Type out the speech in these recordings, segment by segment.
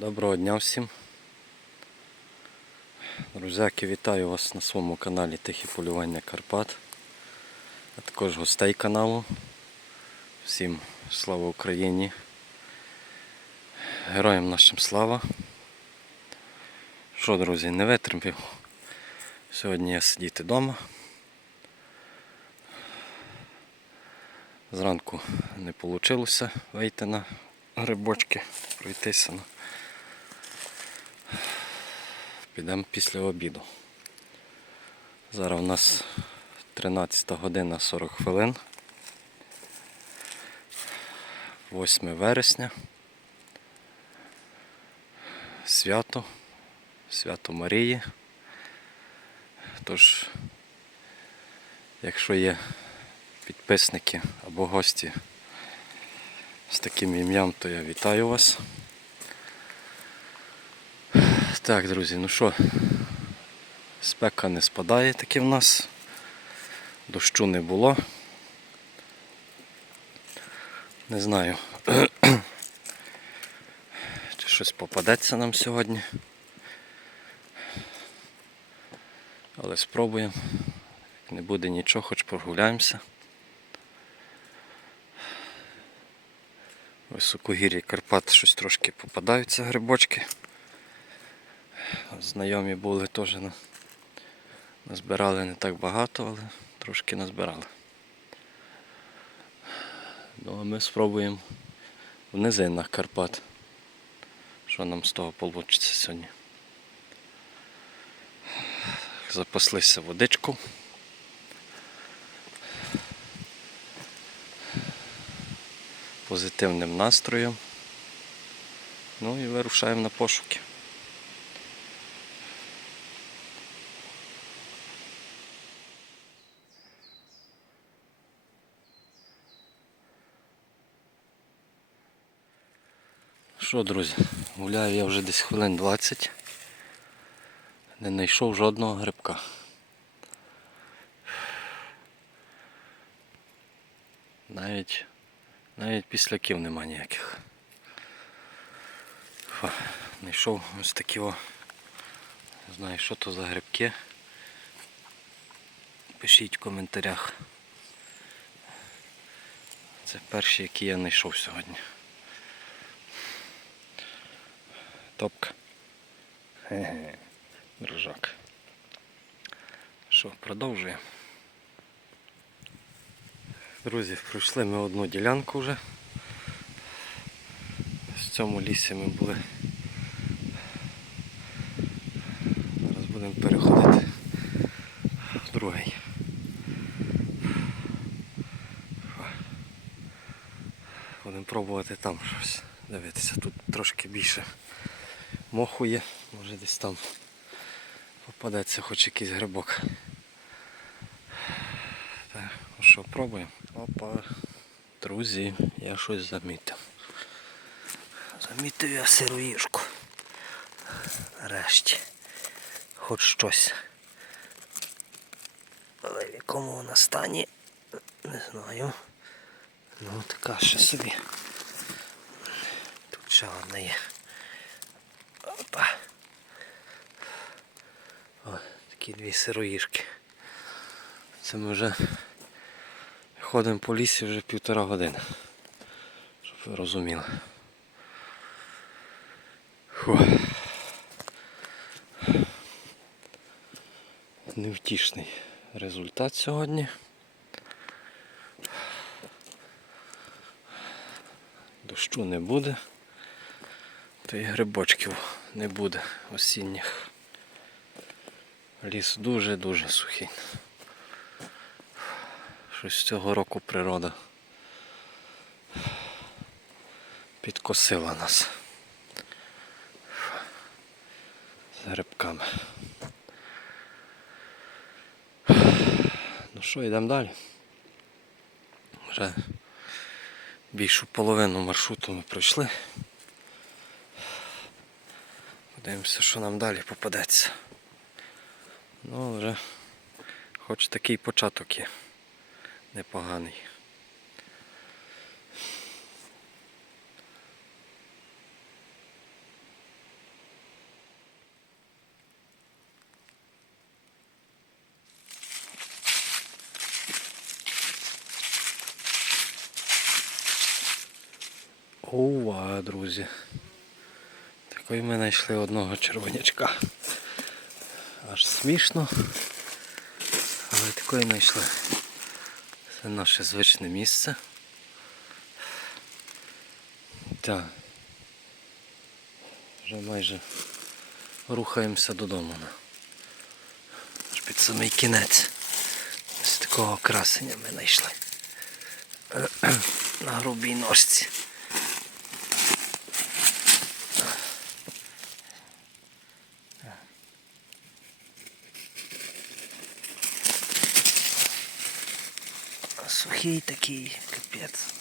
Доброго дня всім. Друзяки, вітаю вас на своєму каналі Тихі полювання Карпат, а також гостей каналу. Всім слава Україні. Героям нашим слава. Що, друзі, не витримав. Сьогодні я сидіти вдома. Зранку не вийшло вийти на грибочки, пройтися. на Підемо після обіду. Зараз у нас 13 година 40 хвилин. 8 вересня. Свято. Свято Марії. Тож, якщо є підписники або гості з таким ім'ям, то я вітаю вас. Так, друзі, ну що, спека не спадає таки в нас. Дощу не було. Не знаю, чи щось попадеться нам сьогодні. Але спробуємо. Як не буде нічого, хоч прогуляємося. В Високогір'ї Карпат щось трошки попадаються грибочки. Знайомі були теж на- назбирали не так багато, але трошки назбирали. Ну а ми спробуємо в низинах Карпат. Що нам з того вийде сьогодні. Запаслися водичку. Позитивним настроєм. Ну і вирушаємо на пошуки. Що, друзі, гуляю я вже десь хвилин 20. Не знайшов жодного грибка. Навіть, навіть післяків нема ніяких. Фа, знайшов ось такі о. Не знаю, що то за грибки. Пишіть в коментарях. Це перші, які я знайшов сьогодні. Топка. Хе-хе. Дружок. Що, продовжуємо. Друзі, пройшли ми одну ділянку вже. В цьому лісі ми були. Зараз будемо переходити в другий. Будемо пробувати там щось дивитися. Тут трошки більше моху є, може десь там попадеться хоч якийсь грибок. Так, ну що, пробуємо. Опа, друзі, я щось замітив. Замітив я сироїжку. Нарешті. Хоч щось. Але в якому вона стані, не знаю. Ну така ще собі. Тут ще одна є. Опа. О, такі дві сироїшки. Це ми вже ходимо по лісі вже півтора години. Щоб ви розуміли. Фу. Невтішний результат сьогодні. Дощу не буде. Та й грибочків не буде осінніх. Ліс дуже-дуже сухий. Щось цього року природа підкосила нас з грибками. Ну що, йдемо далі. Вже більшу половину маршруту ми пройшли. Подивимося, що нам далі попадеться. Ну, вже хоч такий початок є непоганий. Ова, друзі. Такої ми знайшли одного червонячка. Аж смішно. Але такої знайшли. Це наше звичне місце. Так. Вже майже рухаємося додому. Аж під самий кінець. Ось такого красення ми знайшли. На грубій ножці. Сухий такий, капець.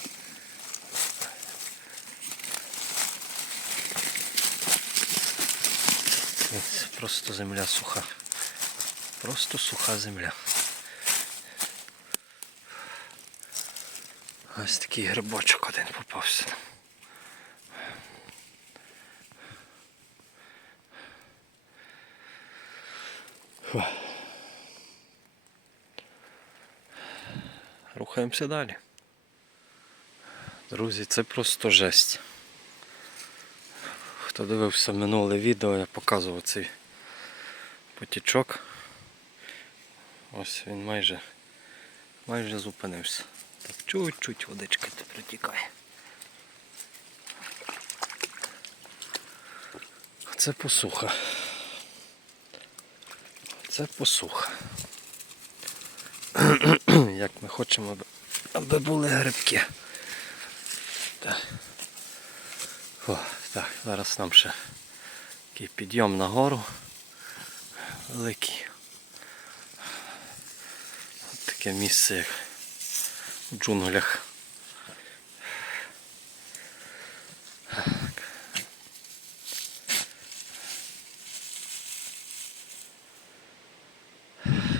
Просто земля суха. Просто суха земля. Ось такий грибочок один попався. Фу. Рухаємося далі. Друзі, це просто жесть. Хто дивився минуле відео, я показував цей потічок. Ось він майже майже зупинився. Так чуть-чуть водичка тут протікає. Це посуха. Це посуха. Як ми хочемо, аби, були грибки. Так. О, так, зараз нам ще такий підйом на гору великий. От таке місце як в джунглях.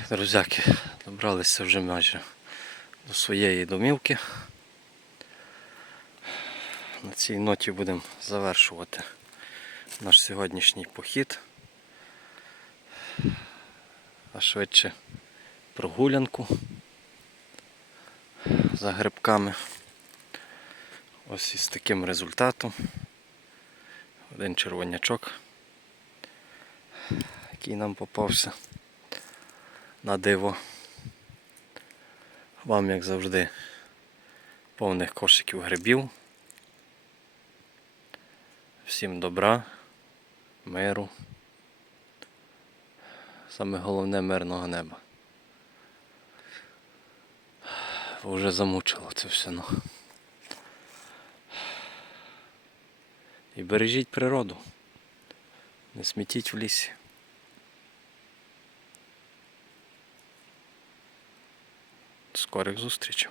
Друзяки, добралися вже майже до своєї домівки. На цій ноті будемо завершувати наш сьогоднішній похід. А швидше прогулянку за грибками. Ось із таким результатом. Один червонячок, який нам попався на диво. Вам, як завжди, повних кошиків грибів. Всім добра, миру. Саме головне мирного неба. Вже замучило це все. Ну. І бережіть природу. Не смітіть в лісі. Скорих зустрічей.